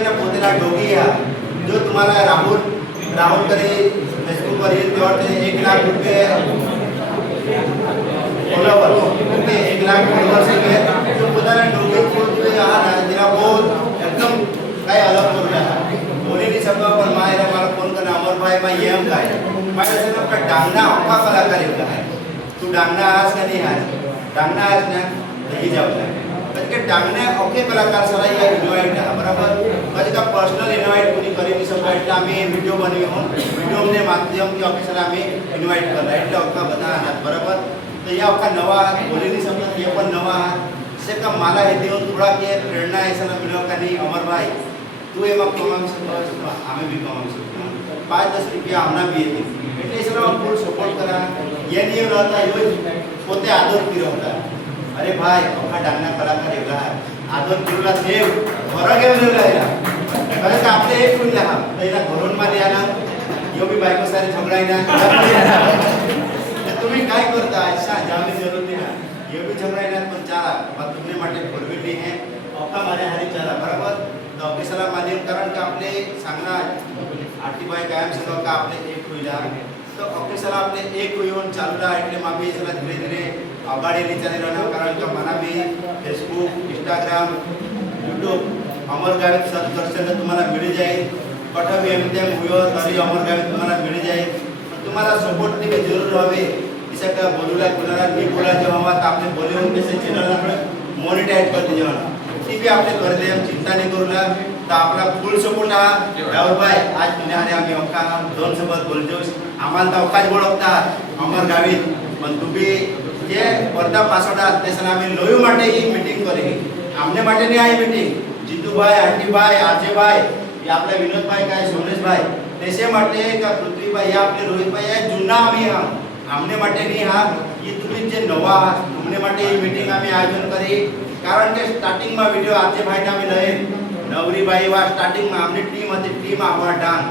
એને પોतेला डोगी है जो तुम्हाला राहुल करे फेसबुक पर येईल तेव्हा ते 1 लाख रुपये फॉलोवर ओके 1 लाख फॉलोवर से जो પોતાના डोगी को यहाँ जरा वो एकदम काय अलग करू रहा बोली नहीं सकता पर मायरा मला फोन करना अमर भाई मैं ये हम काय मैं ऐसे ना डांगना अक्का कलाकार है तू डांगना आज का नहीं है डांगना आज ना नहीं जाऊंगा કે ડાંગને ઓકે કલાકાર સલાહ યા ઇન્વાઇટ આ બરાબર પછી કા પર્સનલ ઇન્વાઇટ કોની કરી ની શકો એટલે અમે વિડિયો બનાવી હું વિડિયો ને માધ્યમ થી ઓકે સલાહ અમે ઇન્વાઇટ કરલા એટલે ઓકા બધા આના બરાબર તો યા ઓકા નવા બોલી ની શકો ये पण नवा से का माला हे देऊन थोड़ा के प्रेरणा ऐसा मिलो का नहीं अमर भाई तू एमा कमावी શકો आम्ही भी कमावी શકો 5-10 रुपया आमना भी येते એટલે इसला फुल सपोर्ट करा ये नियम रहता यो પોતે આદર કર્યો હતા अरे भाई अखा डांगना कलाकार एवढा आदर किरला देव बरं घेऊन गेला अरे का आपले एक कोण लहा पहिला घरून मध्ये आला यो भी बायको सारे झगडाई ना तुम्ही काय करता अच्छा जामी जरूर नाही ना यो भी झगडाई ना पण चारा मग तुम्ही માટે ફોરવેલી है अखा मारे हरी चारा बरोबर तो ऑफिसला माध्यम कारण का आपले सांगना आरती बाय कायम सगळं का आपले एक होईला तो ऑफिसला आपले एक होऊन चालू रहा એટલે माफी सला धीरे धीरे आगाड़ी नहीं चले रहना कारण का मना भी फेसबुक इंस्टाग्राम यूट्यूब अमर गावित सर्च करते तो तुम्हाला मिल जाए कठा भी एम तेम हुयो तरी अमर गावित तुम्हाला मिल जाए तुम्हाला सपोर्ट की जरूर हवे इसे का बोलूला कुणाला नहीं बोला जो हम आपने बोले उनके से चैनल આપણે मोनेटाइज कर दीजिए ती भी आपने कर दे हम चिंता नहीं करूला तो आपला फुल सपोर्ट आ राहुल भाई आज पुण्याने आम्ही ओका दोन सोबत बोलतो आम्हाला तो ओकाच ओळखता अमर गावित पण तुम्ही જે પડદા પાછળના દેશના અમે લોહી માટે ही मीटिंग કરી આમને માટે નહીં આવી मीटिंग જીતુભાઈ આંટીભાઈ આરજેભાઈ ये आपले विनोदભાઈ काय सोनेशભાઈ देशे માટે का પૃથ્વીભાઈ या आपले રોહિતભાઈ या जुना आम्ही आमने માટે નહીં हा ये तुम्ही जे नवा तुमने માટે ही मीटिंग आम्ही आयोजन કરી કારણ કે સ્ટાર્ટિંગ માં વિડિયો આરજેભાઈ નામે લઈ નવરીભાઈ વા સ્ટાર્ટિંગ માં આમની ટીમ હતી ટીમ આવા ડાંગ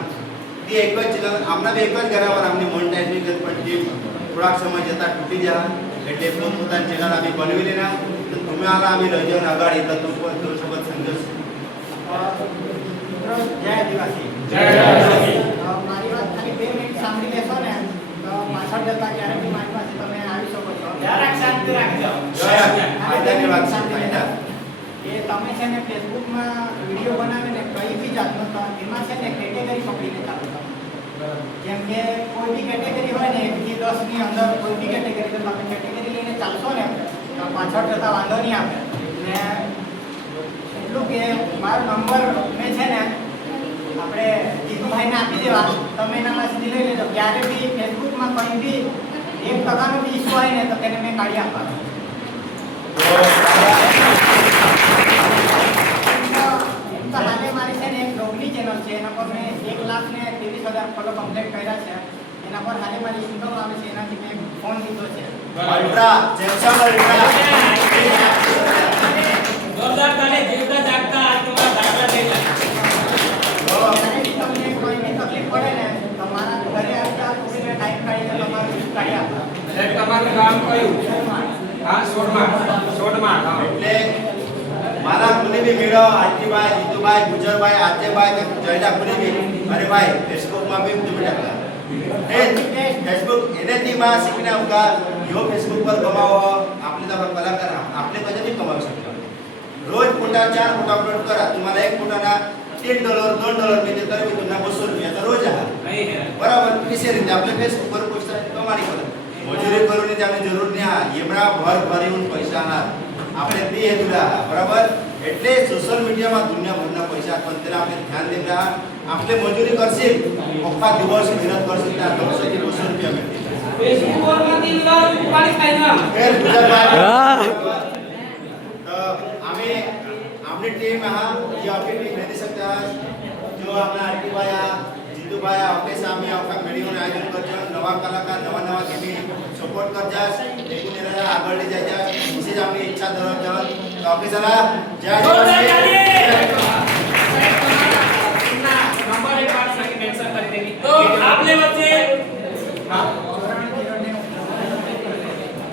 ती एक જ ચેનल આમના બે એક જ ઘરાवर आमने મોનેટાઇઝ નહીં કરી પણ ટીમ થોડા સમય જતા તૂટી જાય એટલે પોતાના ચેનલ આમી બનાવી લેના તો તમે આલા આમી લઈ જાવ આગાડી તો તું સોબત સંઘર્ષ જય આદિવાસી મારી વાત ખાલી 2 મિનિટ સાંભળી લેશો ને તો પાછળ જતા ક્યારે બી મારી પાસે તમે આવી શકો છો જરાક શાંતિ રાખજો ધન્યવાદ સાહેબ એ તમે છે ને ફેસબુક માં વિડિયો બનાવીને કઈ બી જાતનો તો એમાં છે ને કેટેગરી પકડીને ચાલો જેમ કે કોઈ બી કેટેગરી હોય ને 1 થી 10 ની અંદર કોઈ બી કેટેગરી તો તમે કેટેગરી લઈને ચાલશો ને તો પાછળ જતા વાંધો નહીં આવે ને એટલું કે મારો નંબર મે છે ને આપણે જીતુભાઈને આપી દેવા તમે એનામાંથી લઈ લેજો ક્યારે બી ફેસબુકમાં કોઈ બી 1% નો બી ઇશ્યુ હોય ને તો તેને મેં કાઢી આપવાનો તો હાલે મારી છે ને એક ડોગની ચેનલ છે એના પર મેં 1,23,000 ફોલો કમ્પ્લીટ કર્યા છે એના પર હાલે મારી ઇન્કમ આવે છે એનાથી મેં ફોન લીધો છે અલ્ટ્રા જેમસન અલ્ટ્રા જોરદાર તાલે જીવતા જાગતા આજ તમારા દાખલા થઈ જાય અને તમને કોઈની તકલીફ પડે ને તમારા ઘરે આવતા કોઈને ટાઈમ કાઢીને તમારું કાઢી આપો એટલે તમારું કામ કયું હા સોડમાં એટલે मारा कुने भी मिलो आंटीभाई जीतूभाई गुजरभाई आतेभाई के जयला कुने भी अरे भाई फेसबुक में भी तुम्हें डाला हे फेसबुक एनेती मा सीखना होगा यो फेसबुक पर कमाओ आपने तो कलाकार आपने कधी नहीं कमावू शकता रोज फोटा 4 फोटा अपलोड करा तुम्हाला एक फोटाना $3 $2 मिळते तर मी तुम्हाला 200 रुपयाचा रोज आहे नाही बरोबर किसे रीते आपले फेसबुक पर पैसा कमानी करत मजुरी करूनी त्याने जरूर नाही एवढा भर येऊन पैसा आहात આપણે બી હેતુડા બરાબર એટલે સોશિયલ મીડિયામાં દુનિયાભરના પૈસા પણ તેના આપણે ધ્યાન દેતા આપણે મજૂરી કરશે આખા દિવસ મહેનત કરશે ત્યાં 200 થી 200 રૂપિયા મળે ફેસબુક પરમાંથી ઉપાડી થાય ના ફેર તો અમે આપણી ટીમ હા જે આપણી ટીમ રહી सकता जो આપણા આરટીભાઈ જીતુભાઈ ઓકે સામે આખા મેળીઓનું આયોજન કરજો નવા કલાકાર નવા ગેમિંગ सपोर्ट कर जा लेकिन मेरा आगे ले जा इसे अपनी इच्छा तरफ जा तो ऑफिसर जय नंबर एक बार सही मेंशन कर देंगे तो आपने बच्चे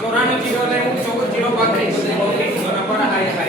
94 0 ले 0 0 5 ओके नंबर हाई हाई